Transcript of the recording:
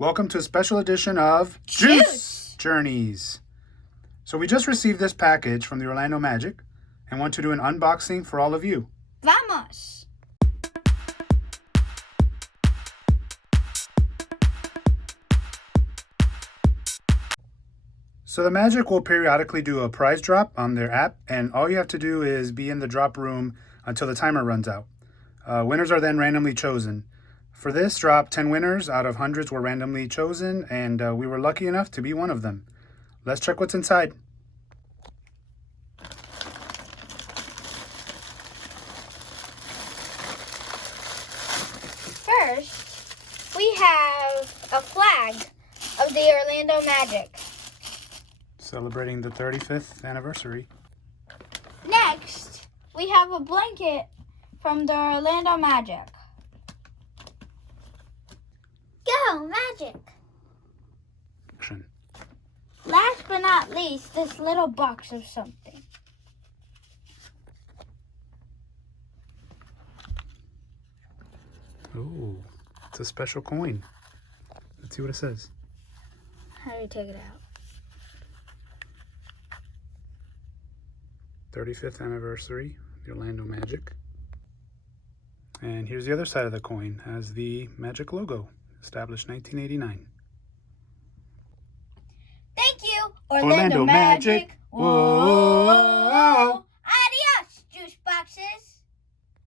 Welcome to a special edition of Juice Journeys. So we just received this package from the Orlando Magic and want to do an unboxing for all of you. Vamos! So the Magic will periodically do a prize drop on their app, and all you have to do is be in the drop room until the timer runs out. Winners are then randomly chosen. For this drop, 10 winners out of hundreds were randomly chosen, and we were lucky enough to be one of them. Let's check what's inside. First, we have a flag of the Orlando Magic. Celebrating the 35th anniversary. Next, we have a blanket from the Orlando Magic. Go, Magic! Action. Last but not least, this little box of something. Oh, it's a special coin. Let's see what it says. How do you take it out? 35th anniversary, the Orlando Magic. And here's the other side of the coin, has the Magic logo, established 1989. Thank you, Orlando Magic. Whoa.